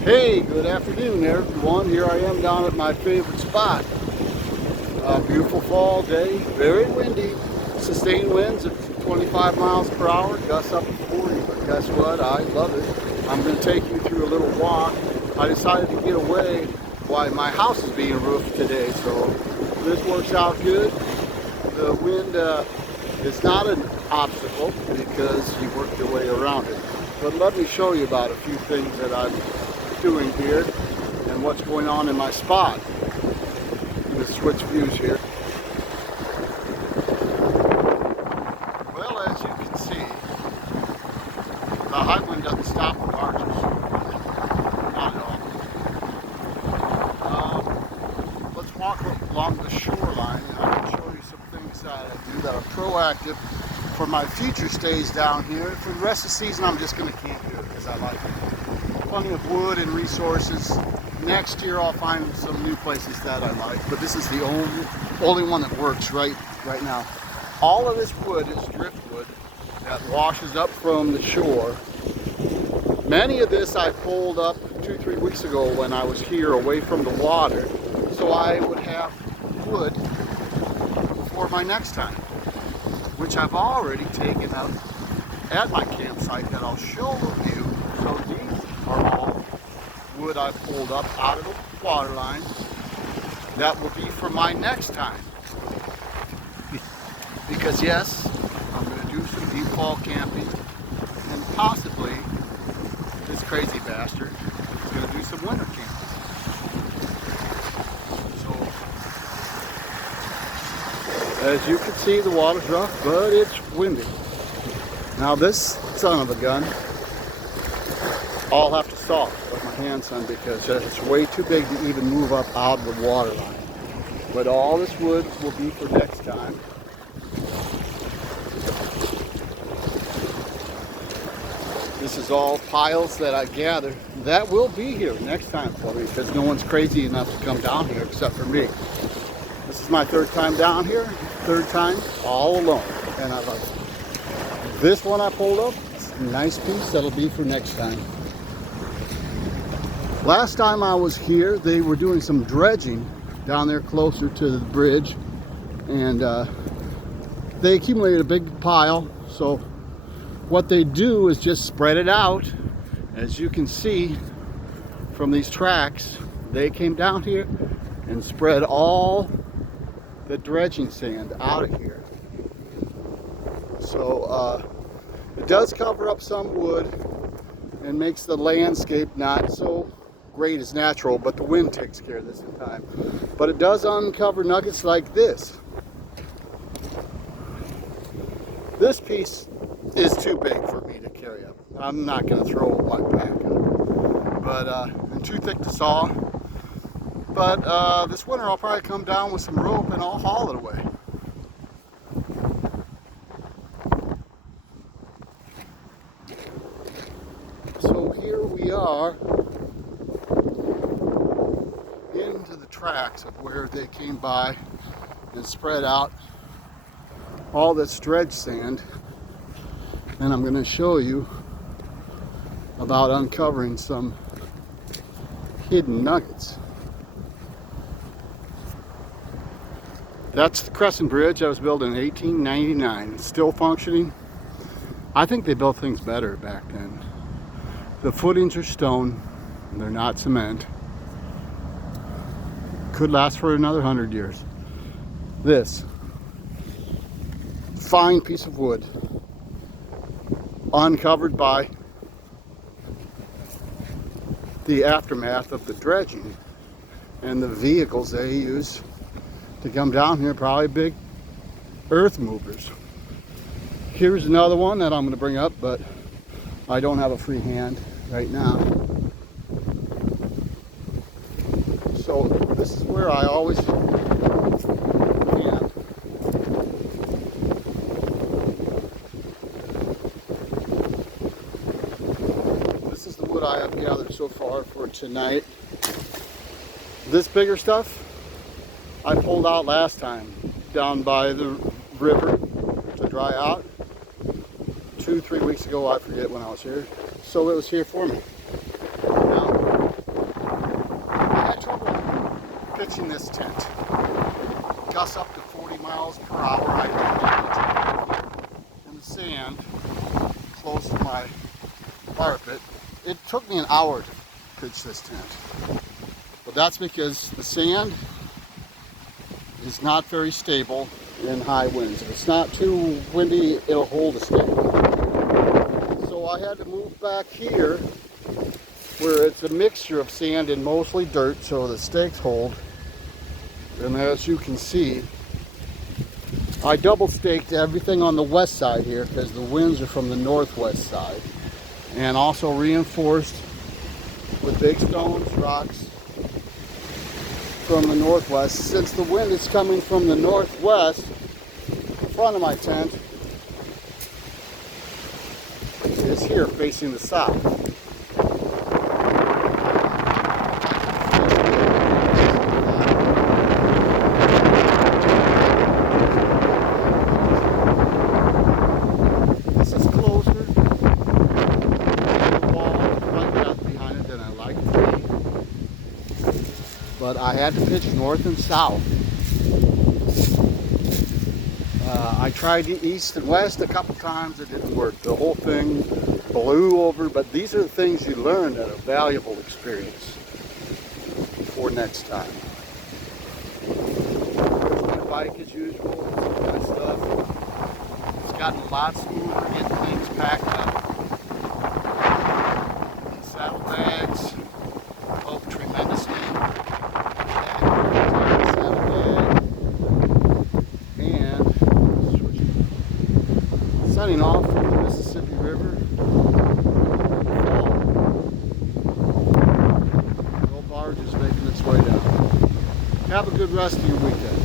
Hey, good afternoon everyone. Here I am down at my favorite spot. A beautiful fall day, very windy, sustained winds of 25 miles per hour, gusts up to 40, but guess what? I love it. I'm going to take you through a little walk. I decided to get away while my house is being roofed today, so this works out good. The wind is not an obstacle because you work your way around it. But let me show you about a few things that I'm doing here and what's going on in my spot. Let's switch views here. Well, as you can see, the high wind doesn't stop the arches. Not at all. Let's walk along the shoreline and I can show you some things that I do that are proactive for my future stays down here. For the rest of the season, I'm just going to camp here because I like it. Plenty of wood and resources. Next year I'll find some new places that I like, but this is the only one that works right now. All of this wood is driftwood that washes up from the shore. Many of this I pulled up 2-3 weeks ago when I was here away from the water, so I would have wood for my next time, which I've already taken up at my campsite that I'll show you. So these are all wood I pulled up out of the water line that will be for my next time. Because yes, I'm going to do some deep fall camping and possibly this crazy bastard is going to do some winter camping. So as you can see, the water's rough, but it's windy. Now this son of a gun, I'll have to saw with my hands on because it's way too big to even move up out of the water line. But all this wood will be for next time. This is all piles that I gather that will be here next time for me because no one's crazy enough to come down here except for me. This is my third time down here, third time all alone, and I love it. This one I pulled up, it's a nice piece that'll be for next time. Last time I was here, they were doing some dredging down there closer to the bridge, and they accumulated a big pile. So what they do is just spread it out. As you can see from these tracks, they came down here and spread all the dredging sand out of here. So it does cover up some wood and makes the landscape not so great as natural, but the wind takes care of this in time. But it does uncover nuggets like this. This piece is too big for me to carry up. I'm not going to throw my pack up, but and too thick to saw. But this winter I'll probably come down with some rope and I'll haul it away. So here we are into the tracks of where they came by and spread out all this dredge sand, and I'm going to show you about uncovering some hidden nuggets. That's the Crescent Bridge that was built in 1899. It's still functioning. I think they built things better back then. The footings are stone, they're not cement. Could last for another 100 years. This fine piece of wood uncovered by the aftermath of the dredging and the vehicles they use to come down here, probably big earth movers. Here's another one that I'm going to bring up, but I don't have a free hand right now. So this is where I always camp. This is the wood I have gathered so far for tonight. This bigger stuff I pulled out last time down by the river to dry out 2-3 weeks ago. I forget when I was here. So it was here for me. Now, pitching this tent. Gusts up to 40 miles per hour. I in the sand close to my fire pit. It took me an hour to pitch this tent. But that's because the sand is not very stable in high winds. If it's not too windy, it'll hold a stake. So I had to move back here where it's a mixture of sand and mostly dirt so the stakes hold. And as you can see, I double staked everything on the west side here because the winds are from the northwest side. And also reinforced with big stones, rocks from the northwest. Since the wind is coming from the northwest, the front of my tent is here facing the south. This is closer to the wall right out behind it than I like to be. But I had to pitch north and south. I tried east and west a couple times, it didn't work. The whole thing blew over, but these are the things you learn that are valuable experience for next time. There's my bike as usual, some good stuff. It's gotten a lot smoother getting things packed up. The saddlebags help tremendously. Setting off from the Mississippi River. The old barge is making its way down. Have a good rest of your weekend.